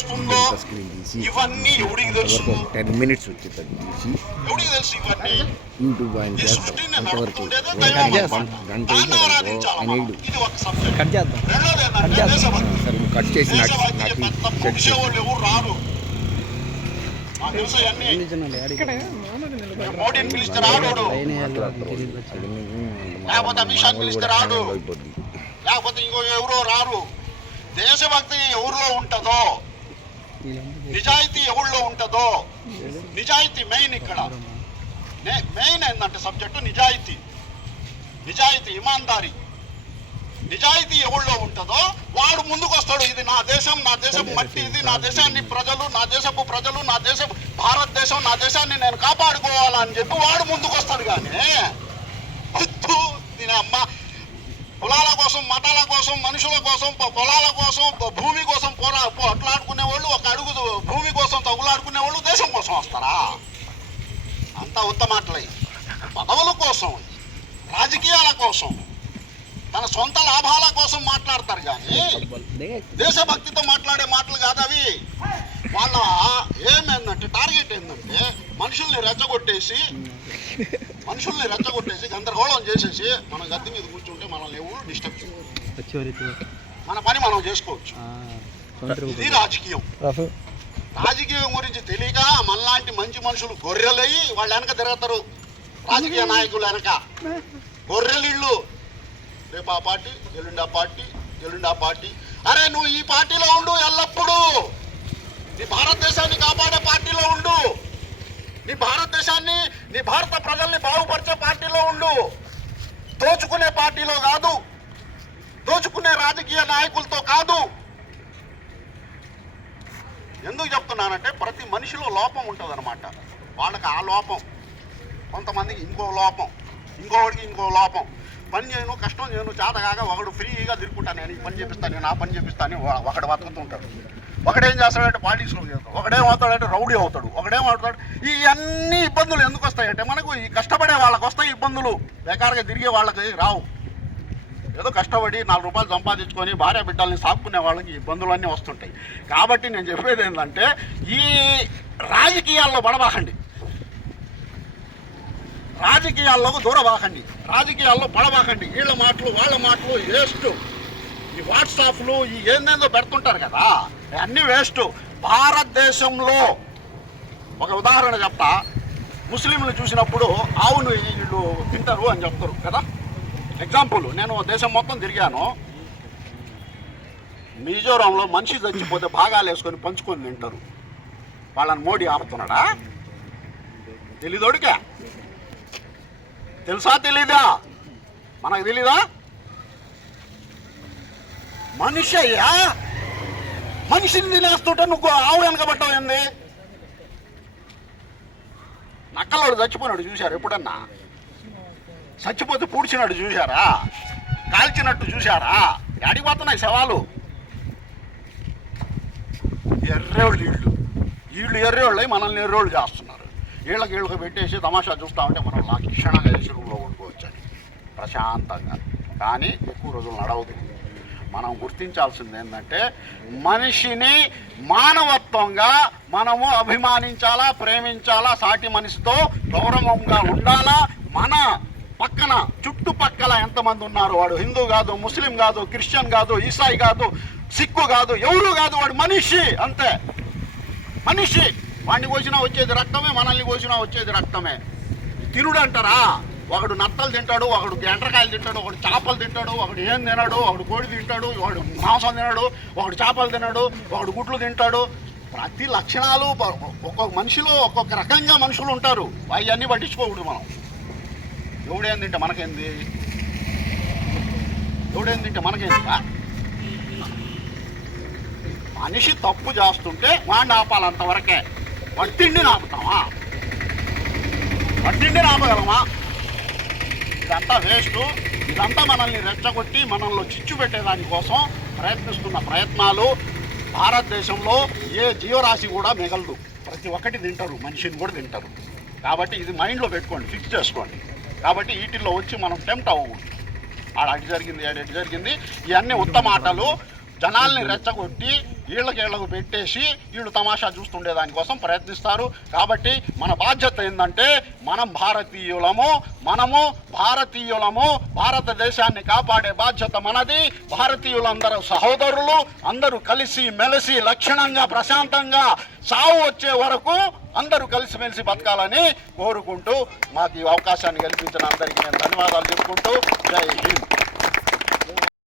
చేస్తుందో ఇవన్నీ ఎవడికి తెలుసు? టెన్ మినిట్స్ ఎవడికి తెలుసు ఇవన్నీ? యూట్యూబ్ ఆయన చేస్తాం అంతవరకు గంట. ఇది ఒక సబ్జెక్ట్ కట్ చేద్దాం. కట్ సరే కట్ చేసి నాకు నాకు సెట్ ఎవరు రారు. నాకు తెలుసు ఇవన్నీ? మోడీని పిలిస్తే రాడు. లేకపోతే అమిత్ షాని పిలిస్తే రాడు. అయిపోద్ది. లేకపోతే ఇంకో ఎవరో రారు. దేశభక్తి ఎవరిలో ఉంటుందో? నిజాయితీ ఎవరిలో ఉంటుందో? నిజాయితీ మెయిన్ ఇక్కడ. మెయిన్ ఏంటంటే సబ్జెక్టు నిజాయితీ. నిజాయితీ ఇమాందారి నిజాయితీ ఎవరిలో ఉంటుందో వాడు ముందుకు వస్తాడు ఇది నా దేశం నా దేశం మట్టి ఇది నా దేశాన్ని ప్రజలు నా దేశపు ప్రజలు నా దేశం భారతదేశం నా దేశాన్ని నేను కాపాడుకోవాలని చెప్పి వాడు ముందుకు వస్తాడు కానీ వద్దు దీని అమ్మ కులాల కోసం మతాల కోసం మనుషుల కోసం పొలాల కోసం భూమి కోసం పోరా అట్లాడుకునే వాళ్ళు ఒక అడుగు భూమి కోసం తగులాడుకునే వాళ్ళు దేశం కోసం వస్తారా? అంతా ఉత్తమాటలై పదవుల కోసం రాజకీయాల కోసం తన సొంత లాభాల కోసం మాట్లాడతారు కానీ దేశభక్తితో మాట్లాడే మాటలు కాదు అవి వాళ్ళ ఏమేందంటే టార్గెట్ ఏంటంటే మనుషుల్ని రెచ్చగొట్టేసి మనుషుల్ని రెచ్చగొట్టేసి గందరగోళం చేసేసి మన గద్దె మీద కూర్చుంటే మనల్ని ఎవరు డిస్టర్బ్ చేయరు. మన పని మనం చేసుకోవచ్చు. ఇది రాజకీయం. రాజకీయం గురించి తెలియక మనలాంటి మంచి మనుషులు గొర్రెలయ్యి వాళ్ళ వెనక తిరుగుతారు. రాజకీయ నాయకులు వెనక. గొర్రెలిళ్ళు. రేపు ఆ పార్టీ ఎల్లుండి ఆ పార్టీ ఎల్లుండి ఆ పార్టీ. అరే నువ్వు ఈ పార్టీలో ఉండు ఎల్లప్పుడూ. నీ భారతదేశాన్ని కాపాడే పార్టీలో ఉండు. నీ భారతదేశాన్ని నీ భారత ప్రజల్ని బాగుపరిచే పార్టీలో ఉండు. దోచుకునే పార్టీలో కాదు. దోచుకునే రాజకీయ నాయకులతో కాదు. ఎందుకు చెప్తున్నానంటే ప్రతి మనిషిలో లోపం ఉంటుంది అనమాట వాళ్ళకి ఆ లోపం. కొంతమందికి ఇంకో లోపం. ఇంకోటికి ఇంకో లోపం. పని చేయను కష్టం చేయను చేతగాక ఒకడు ఫ్రీగా తిరుగుకుంటాను నేను ఈ పని చేపిస్తాను నేను ఆ పని చేపిస్తాను ఒకడు ఒక- ఒకడు బతుకుతుంటాడు ఒకడేం చేస్తాడంటే పాలిటిక్స్లో చేస్తాడు. ఒకడేం అవుతాడంటే రౌడీ అవుతాడు. ఒకడేం అవుతాడు? ఈ అన్ని ఇబ్బందులు ఎందుకు వస్తాయంటే మనకు ఈ కష్టపడే వాళ్ళకి వస్తాయి ఇబ్బందులు. బేకారుగా తిరిగే వాళ్ళకి రావు. ఏదో కష్టపడి నాలుగు రూపాయలు సంపాదించుకొని భార్య బిడ్డల్ని సాపుకునే వాళ్ళకి ఇబ్బందులన్నీ వస్తుంటాయి. కాబట్టి నేను చెప్పేది ఏంటంటే ఈ రాజకీయాల్లో పడబాకండి. రాజకీయాల్లోకి దూరబాకండి. రాజకీయాల్లో పడబాకండి. వీళ్ళ మాటలు వాళ్ళ మాటలు వేస్ట్. ఈ వాట్సాప్లు ఈ ఏందేందో పెడుతుంటారు కదా. అన్నీ వేస్ట్. భారతదేశంలో ఒక ఉదాహరణ చెప్తా. ముస్లింలు చూసినప్పుడు ఆవును వీళ్ళు తింటారు అని చెప్తారు కదా. ఎగ్జాంపుల్ నేను దేశం మొత్తం తిరిగాను. మిజోరంలో మనిషి చచ్చిపోతే భాగాలు వేసుకొని పంచుకొని తింటారు. వాళ్ళని మోడీ ఆపుతున్నాడా? తెలీదోడికే. తెలుసా తెలీదా? మనకు తెలీదా? మనిషి అయ్యా మనిషిని తినేస్తుంటే నువ్వు ఆవు వెనకబట్టావు ఏంది? నక్కలోడు చచ్చిపోయినాడు చూశారు ఎప్పుడన్నా? చచ్చిపోతే పూడ్చినట్టు చూశారా? కాల్చినట్టు చూశారా? అడిగిపోతున్నాయి శవాలు? ఎర్రోళ్ళు వీళ్ళు. వీళ్ళు ఎర్రోళ్ళు మనల్ని ఎర్రోళ్ళు చేస్తున్నారు. వీళ్ళకి వీళ్ళకి పెట్టేసి తమాషా చూస్తా ఉంటే మనం లక్షణంగా వేసి రూమ్లో వండుకోవచ్చు ప్రశాంతంగా. కానీ ఎక్కువ రోజులు నడవదు. మనం గుర్తించాల్సింది ఏంటంటే మనిషిని మానవత్వంగా మనము అభిమానించాలా ప్రేమించాలా సాటి మనిషితో గౌరవంగా ఉండాలా? మన పక్కన చుట్టుపక్కల ఎంతమంది ఉన్నారు వాడు? హిందూ కాదు ముస్లిం కాదు క్రిస్టియన్ కాదు ఈసాయి కాదు సిక్కు కాదు ఎవరు కాదు వాడు? మనిషి అంతే. మనిషి. వాడిని కోసినా వచ్చేది రక్తమే మనల్ని కోసినా వచ్చేది రక్తమే. తినుడంటారా? ఒకడు నత్తలు తింటాడు ఒకడు ఎండ్రకాయలు తింటాడు ఒకడు చేపలు తింటాడు ఒకడు ఏం తినడు ఒకడు కోడి తింటాడు ఒకడు మాంసం తినడు ఒకడు చేపలు తినడు ఒకడు గుడ్లు తింటాడు. ప్రతి లక్షణాలు ఒక్కొక్క మనిషిలో ఒక్కొక్క రకంగా మనుషులు ఉంటారు. అవన్నీ పట్టించుకోకూడదు మనం. ఎవడేం తింటే మనకేంది? ఎవడేం తింటే మనకేంది? మనిషి తప్పు చేస్తుంటే వాడిని ఆపాలి అంతవరకే వాడి ఆపుతామా? వాడి ఆపగలమా? ఇదంతా వేస్ట్. ఇదంతా మనల్ని రెచ్చగొట్టి మనల్ని చిచ్చు పెట్టేదానికోసం ప్రయత్నిస్తున్న ప్రయత్నాలు భారతదేశంలో ఏ జీవరాశి కూడా మిగలదు. ప్రతి ఒక్కటి తింటారు మనిషిని కూడా తింటారు. కాబట్టి ఇది మైండ్లో పెట్టుకోండి ఫిక్స్ చేసుకోండి. కాబట్టి వీటిల్లో వచ్చి మనం టెంప్ట్ అవ్వకూడదు. ఆడ అటు జరిగింది ఆడ జరిగింది ఇవన్నీ ఉత్తమాటలు. జనాల్ని రెచ్చగొట్టి ఈళ్ళకేళ్ళకు పెట్టేసి వీళ్ళు తమాషా చూస్తుండే దానికోసం ప్రయత్నిస్తారు. కాబట్టి మన బాధ్యత ఏంటంటే మనం భారతీయులము మనము భారతీయులము భారతదేశాన్ని కాపాడే బాధ్యత మనది. భారతీయులందరూ సహోదరులు అందరూ కలిసి మెలిసి లక్షణంగా ప్రశాంతంగా సావు వచ్చే వరకు అందరూ కలిసిమెలిసి బతకాలని కోరుకుంటూ మాకు ఈ అవకాశాన్ని కల్పించిన అందరికీ నేను ధన్యవాదాలు చెప్పుకుంటూ జై హింద్.